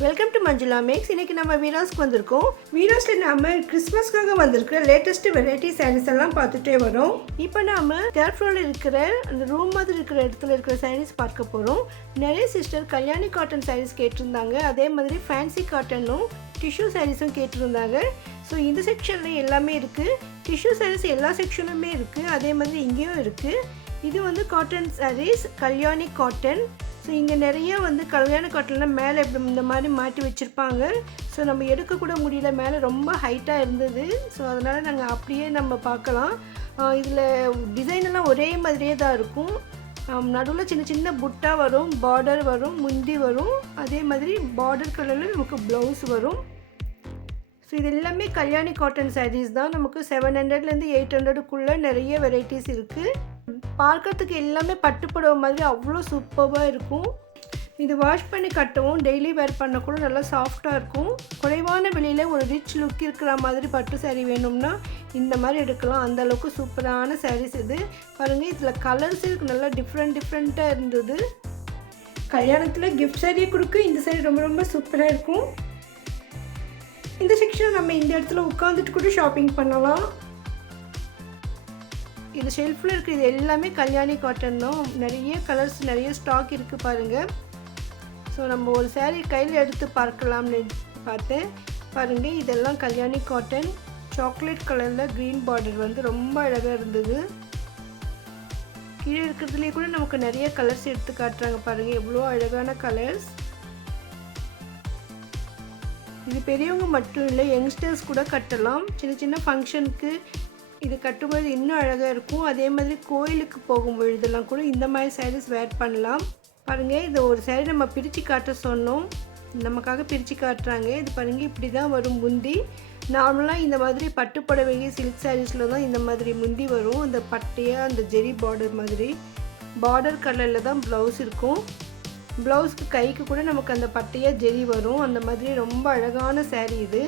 Welcome to Manjula maths. இன்றைக்கி நம்ம வீராஸ்க்கு வந்திருக்கோம். வீராஸில் நம்ம கிறிஸ்மஸ்க்காக வந்திருக்கிற லேட்டஸ்ட் வெரைட்டி சாரீஸ் எல்லாம் பார்த்துட்டே வரோம். இப்போ நாம் தேர்ட் ஃப்ளோரில் இருக்கிற அந்த ரூம் மாதிரி இருக்கிற இடத்துல இருக்கிற சாரீஸ் பார்க்க போகிறோம். நிறைய சிஸ்டர் கல்யாணி காட்டன் சாரீஸ் கேட்டிருந்தாங்க. அதே மாதிரி ஃபேன்சி காட்டனும் டிஷ்யூ சாரீஸும் கேட்டிருந்தாங்க. ஸோ இந்த செக்ஷனில் எல்லாமே இருக்குது. டிஷ்யூ சாரீஸ் எல்லா செக்ஷனுமே இருக்குது. அதே மாதிரி இங்கேயும் இருக்குது. இது வந்து cotton saris, Kalyani cotton. So இங்கே நிறைய வந்து கல்யாண காட்டன்லாம் மேலே இப்படி இந்த மாதிரி மாட்டி வச்சுருப்பாங்க. ஸோ நம்ம எடுக்கக்கூட முடியல, மேலே ரொம்ப ஹைட்டாக இருந்தது. ஸோ அதனால் நாங்கள் அப்படியே நம்ம பார்க்கலாம். இதில் டிசைனெல்லாம் ஒரே மாதிரியே தான் இருக்கும். நடுவில் சின்ன சின்ன புட்டா வரும், பார்டர் வரும், முந்தி வரும். அதே மாதிரி பார்டர் கலரில் நமக்கு ப்ளவுஸ் வரும். ஸோ இது எல்லாமே கல்யாணி காட்டன் சாரீஸ் தான். நமக்கு 700லேருந்து 800க்குள்ளே நிறைய வெரைட்டிஸ் இருக்குது. பார்க்கறதுக்கு எல்லாமே பட்டுப்புடவை மாதிரி அவ்வளோ சூப்பராக இருக்கும். இது வாஷ் பண்ணி கட்டவும் டெய்லி வேர் பண்ண கூட நல்லா சாஃப்டாக இருக்கும். குறைவான விலையில் ஒரு ரிச் லுக் இருக்கிற மாதிரி பட்டு சாரீ வேணும்னா இந்த மாதிரி எடுக்கலாம். அந்தளவுக்கு சூப்பரான சாரீஸ் இது. பாருங்கள், இதில் கலர்ஸ் நல்லா டிஃப்ரெண்ட்டாக இருந்தது. கல்யாணத்தில் கிஃப்ட் சாரீ கொடுக்க இந்த சாரீ ரொம்ப ரொம்ப சூப்பராக இருக்கும். இந்த செக்ஷன் நம்ம இந்த இடத்துல உட்காந்துட்டு கூட ஷாப்பிங் பண்ணலாம். இது ஷெல்ஃபில் இருக்குது. இது எல்லாமே கல்யாணி காட்டன் தான். நிறைய கலர்ஸ், நிறைய ஸ்டாக் இருக்குது பாருங்கள். ஸோ நம்ம ஒரு சாரீ கையில் எடுத்து பார்க்கலாம்னு பார்த்தேன். பாருங்கள், இதெல்லாம் கல்யாணி காட்டன். சாக்லேட் கலரில் க்ரீன் பார்டர் வந்து ரொம்ப அழகாக இருந்தது. கீழே இருக்கிறதுலேயே கூட நமக்கு நிறைய கலர்ஸ் எடுத்து காட்டுறாங்க. பாருங்கள், எவ்வளோ அழகான கலர்ஸ். இது பெரியவங்க மட்டும் இல்லை, யங்ஸ்டர்ஸ் கூட கட்டலாம். சின்ன சின்ன ஃபங்க்ஷனுக்கு இது கட்டும்போது இன்னும் அழகாக இருக்கும். அதே மாதிரி கோயிலுக்கு போகும் பொழுதெல்லாம் கூட இந்த மாதிரி சாரீஸ் வேர் பண்ணலாம். பாருங்கள், இது ஒரு சாரீ நம்ம பிரித்து காட்ட சொன்னோம், நமக்காக பிரித்து காட்டுறாங்க. இது பாருங்கள், இப்படி தான் வரும் முந்தி. நார்மலாக இந்த மாதிரி பட்டு புடவை சில்க் சாரீஸில் தான் இந்த மாதிரி முந்தி வரும். அந்த பட்டையாக அந்த ஜெரி பார்டர் மாதிரி பார்டர் கலரில் தான் ப்ளவுஸ் இருக்கும். ப்ளவுஸ்க்கு கைக்கு கூட நமக்கு அந்த பட்டையாக ஜெரி வரும். அந்த மாதிரி ரொம்ப அழகான சாரீ இது.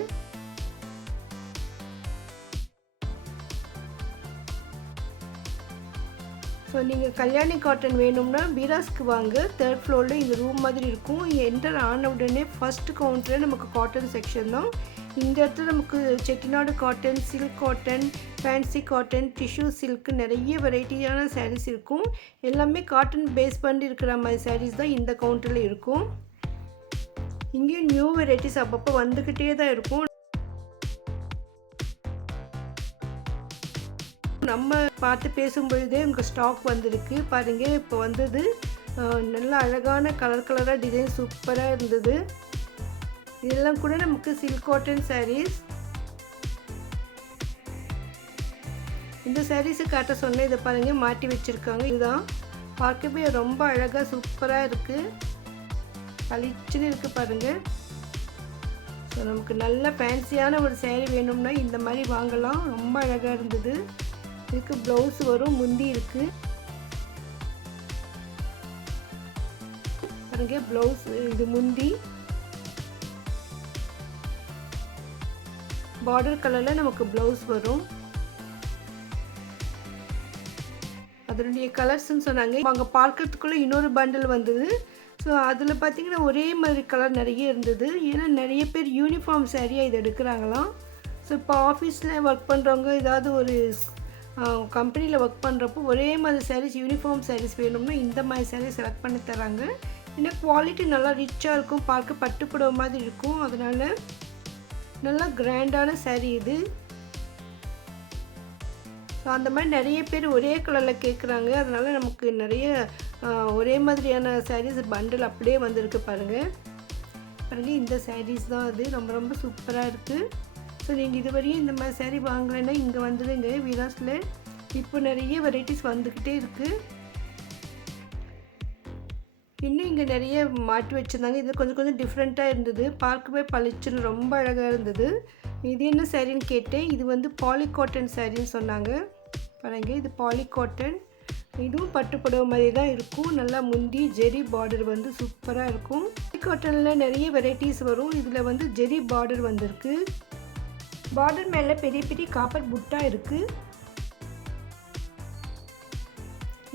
ஸோ நீங்கள் கல்யாணி காட்டன் வேணும்னா வீராஸ்க்கு வாங்க. தேர்ட் ஃப்ளோரில் இந்த ரூம் மாதிரி இருக்கும். இங்கே என்டர் ஆன உடனே ஃபஸ்ட் கவுண்டரில் நமக்கு காட்டன் செக்ஷன் தான். இந்த இடத்துல நமக்கு Chettinad cotton, silk cotton, fancy cotton, tissue silk, நிறைய வெரைட்டியான சாரீஸ் இருக்கும். எல்லாமே காட்டன் பேஸ் பண்ணி இருக்கிற மாதிரி சாரீஸ் தான் இந்த கவுண்டரில் இருக்கும். இங்கேயும் நியூ வெரைட்டிஸ் அப்பப்போ வந்துக்கிட்டே தான் இருக்கும். நம்ம பார்த்து பேசும்பொழுதே உங்கள் ஸ்டாக் வந்திருக்கு பாருங்கள். இப்போ வந்தது நல்ல அழகான கலராக டிசைன் சூப்பராக இருந்தது. இதெல்லாம் கூட நமக்கு சில்க் காட்டன் சாரீஸ். இந்த சாரீஸை காட்ட சொன்ன இதை பாருங்கள், மாட்டி வச்சுருக்காங்க. இதுதான் பார்க்கவே ரொம்ப அழகாக சூப்பராக இருக்குது. பளிச்சுன்னு இருக்குது பாருங்கள். ஸோ நமக்கு நல்ல ஃபேன்சியான ஒரு சாரீ வேணும்னா இந்த மாதிரி வாங்கலாம். ரொம்ப அழகாக இருந்தது. இதுக்கு ப்ளவுஸ் வரும், முந்தி இருக்குது பாருங்க. ப்ளவுஸ் இது முந்தி பார்டர் கலரில் நமக்கு ப்ளவுஸ் வரும். அதனுடைய கலர்ஸ்ன்னு சொன்னாங்க. அங்கே பார்க்கறதுக்குள்ளே இன்னொரு பண்டில் வந்தது. ஸோ அதில் பார்த்திங்கன்னா ஒரே மாதிரி கலர் நிறைய இருந்தது. ஏன்னா நிறைய பேர் யூனிஃபார்ம் சாரியாக இதை எடுக்கிறாங்களாம். ஸோ இப்போ ஆஃபீஸில் ஒர்க் பண்ணுறவங்க, ஏதாவது ஒரு கம்பெனியில் ஒர்க் பண்ணுறப்போ ஒரே மாதிரி சாரீஸ், யூனிஃபார்ம் சாரீஸ் வேணும்னா இந்த மாதிரி சாரீஸ் செலக்ட் பண்ணி தராங்க. ஏன்னா குவாலிட்டி நல்லா ரிச்சாக இருக்கும், பார்க்க பட்டுப்புடவை மாதிரி இருக்கும். அதனால் நல்லா கிராண்டான சாரீ இது. ஸோ அந்த மாதிரி நிறைய பேர் ஒரே கலரில் கேட்குறாங்க. அதனால் நமக்கு நிறைய ஒரே மாதிரியான சாரீஸ் பண்டில் அப்படியே வந்திருக்கு பாருங்கள். பாருங்கள், இந்த சாரீஸ் தான் அது. ரொம்ப ரொம்ப சூப்பராக இருக்குது. ஸோ நீங்கள் இதுவரையும் இந்த மாதிரி சாரீ வாங்கலைன்னா இங்கே வந்துடுங்க வீராஸில். இப்போ நிறைய வெரைட்டிஸ் வந்துக்கிட்டே இருக்குது. இன்னும் இங்கே நிறைய மாட்டி வச்சுருந்தாங்க. இது கொஞ்சம் கொஞ்சம் டிஃப்ரெண்ட்டாக இருந்தது. பார்க்கவே பளிச்சுன்னு ரொம்ப அழகாக இருந்தது. இது என்ன சாரின்னு கேட்டேன். இது வந்து பாலி காட்டன் சாரின்னு சொன்னாங்க. பாருங்க, இது பாலி காட்டன். இதுவும் பட்டு புடவை மாதிரி தான் இருக்கும். நல்லா முந்தி ஜெரி பார்டர் வந்து சூப்பராக இருக்கும். பாலி காட்டனில் நிறைய வெரைட்டிஸ் வரும். இதில் வந்து ஜெரி பார்டர் வந்திருக்கு. பார்டர் மேலே பெரிய பெரிய காப்பர் புட்டா இருக்குது.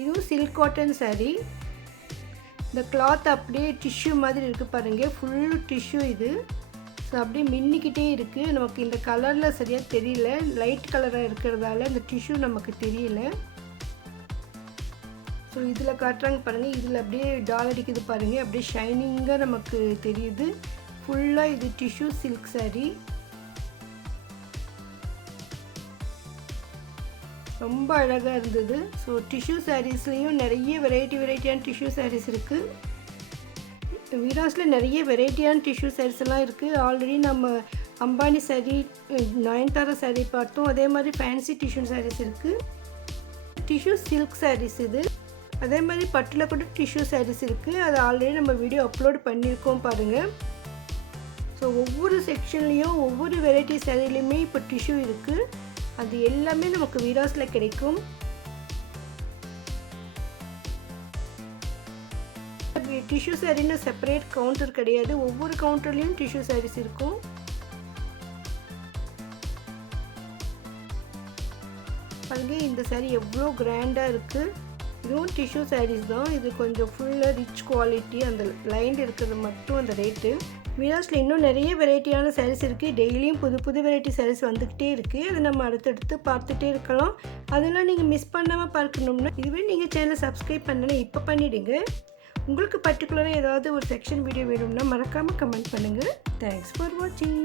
இதுவும் சில்க் காட்டன் சாரீ. இந்த கிளாத் அப்படியே டிஷ்யூ மாதிரி இருக்குது பாருங்கள், ஃபுல் டிஷ்யூ இது. ஸோ அப்படியே மின்னிக்கிட்டே இருக்குது. நமக்கு இந்த கலரில் சரியாக தெரியல, லைட் கலராக இருக்கிறதால இந்த டிஷ்யூ நமக்கு தெரியல. ஸோ இதில் காட்டுறாங்க பாருங்கள், இதில் அப்படியே டால் அடிக்குது பாருங்கள், அப்படியே ஷைனிங்காக நமக்கு தெரியுது. ஃபுல்லாக இது டிஷ்யூ சில்க் saree. ரொம்ப அழகாக இருந்தது. ஸோ டிஷ்யூ சாரீஸ்லேயும் நிறைய வெரைட்டியான டிஷ்யூ சாரீஸ் இருக்குது. வீராஸில் நிறைய வெரைட்டியான டிஷ்யூ சாரீஸ் எல்லாம் இருக்குது. ஆல்ரெடி நம்ம அம்பானி சாரீ, நயன்தாரா சாரீ பார்த்தோம். அதே மாதிரி ஃபேன்சி டிஷ்யூ சாரீஸ் இருக்குது. டிஷ்யூ சில்க் சாரீஸ் இது. அதே மாதிரி பட்டில் கூட டிஷ்யூ சாரீஸ் இருக்குது. அது ஆல்ரெடி நம்ம வீடியோ அப்லோட் பண்ணியிருக்கோம் பாருங்கள். ஸோ ஒவ்வொரு செக்ஷன்லேயும் ஒவ்வொரு வெரைட்டி சாரீலையுமே இப்போ டிஷ்யூ இருக்குது. அது எல்லாமே நமக்கு வீராஸில் கிடைக்கும். டிஷ்யூ சாரீன்னு செப்பரேட் கவுண்டர் கிடையாது, ஒவ்வொரு கவுண்டர்லேயும் டிஷ்யூ சாரீஸ் இருக்கும். பாருங்க, இந்த சாரீ எவ்வளோ கிராண்டாக இருக்குது. இதுவும் டிஷ்யூ சாரீஸ் தான். இது கொஞ்சம் ஃபுல்லாக ரிச் குவாலிட்டி. அந்த லைன் இருக்கிறது மட்டும் அந்த ரேட்டு. வீராஸில் இன்னும் நிறைய வெரைட்டியான சாரீஸ் இருக்குது. டெய்லியும் புது வெரைட்டி சாரீஸ் வந்துக்கிட்டே இருக்குது. அதை நம்ம அடுத்தடுத்து பார்த்துட்டே இருக்கலாம். அதெல்லாம் நீங்கள் மிஸ் பண்ணாமல் பார்க்கணும்னா இதுவே நீங்கள் சேனலை சப்ஸ்கிரைப் பண்ணலாம், இப்போ பண்ணிவிடுங்க. உங்களுக்கு பர்டிகுலராக ஏதாவது ஒரு செக்ஷன் வீடியோ வேணும்னா மறக்காமல் கமெண்ட் பண்ணுங்கள். தேங்க்ஸ் ஃபார் வாட்சிங்.